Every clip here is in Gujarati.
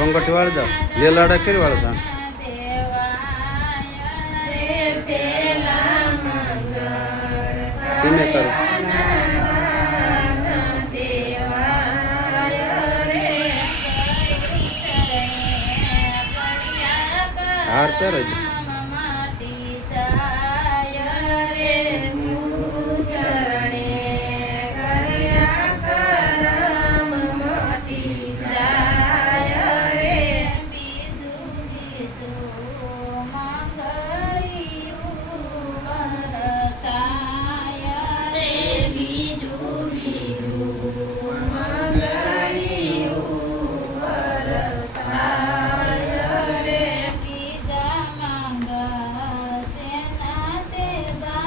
ઘંગોઠી વાળી જાઓ લીલાડા કરી વાળો છે ધીમે કરો હાર પહેરે છે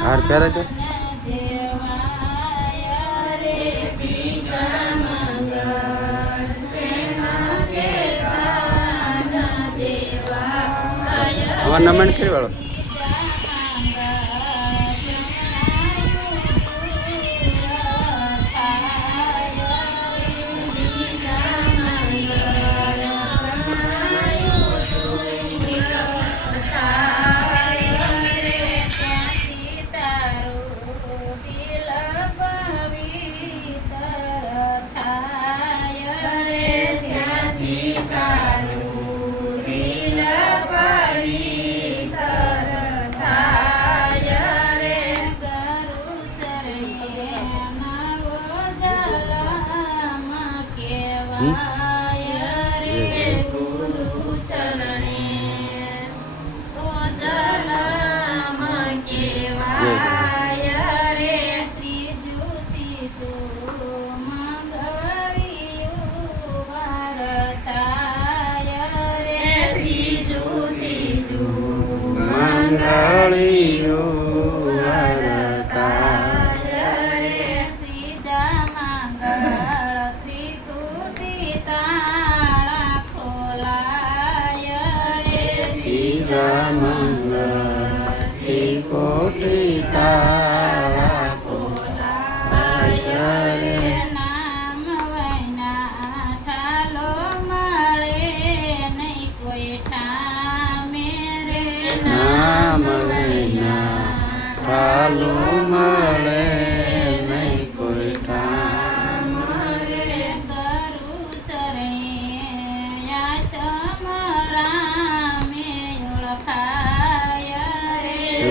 હાર પહેરે તો અમાર નમન કરી વાળો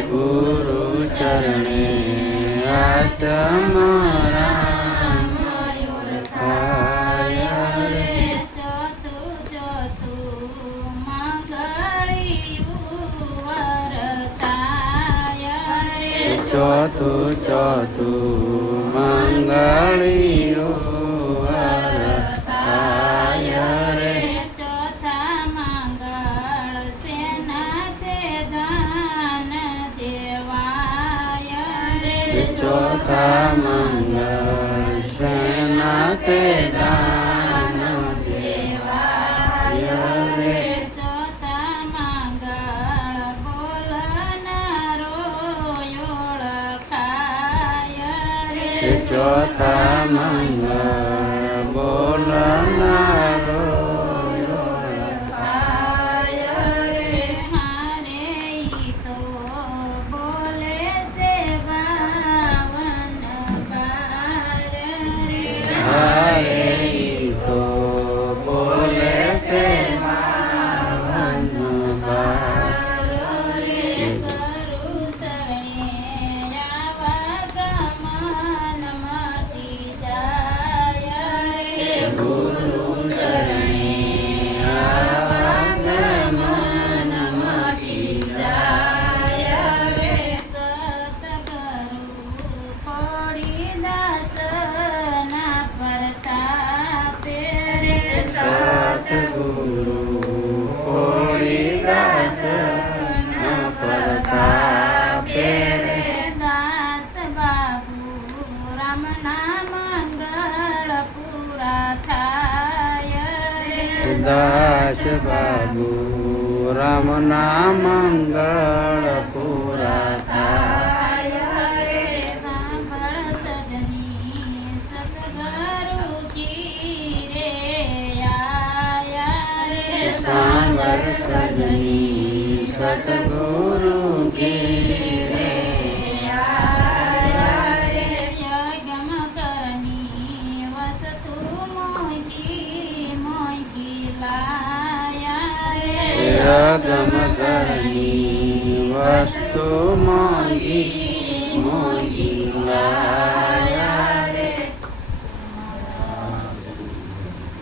ગુરુ ચરણે આત્મરા ચોથું ચોથું મંગળિયું વરતાય રે ચોથા મંગળ સેના તે દાન દેવાય રે ચોથા મંગળ સેના તે દાન દેવાય રે ચોથા મંગળ બોલનારો ઓળખાય રે ચોથા મંગળ બોલનારો ઓળખાય રે હારે ઈ તો બોલે છે બાવન બાર રે હારે ઈ તો બોલે છે બાવન બાર રે કરું શરણે આવાગમન મટી જાય રે ગુરુ શરણે આગમન મટી જાય રે સતગુરુ કોડી દાસના પ્રતાપે રે સતગુરુ કોળીદાસ પ્રતાપે રે દાસ બાબુ રામના મંગળ પૂરા થાય રે દાસ બાબુ રામના મંગળ પૂરા થાય રે સાંભળ સજની સતગુરુ કી રે આયા રે સજની સતગુરુ ઘેરે આયા રે. યગમ કરની વસ્તુ મોંઘી મોંઘી લાયા રે. યગમ કરની વસ્તુ મોંઘી મોંઘી લાયા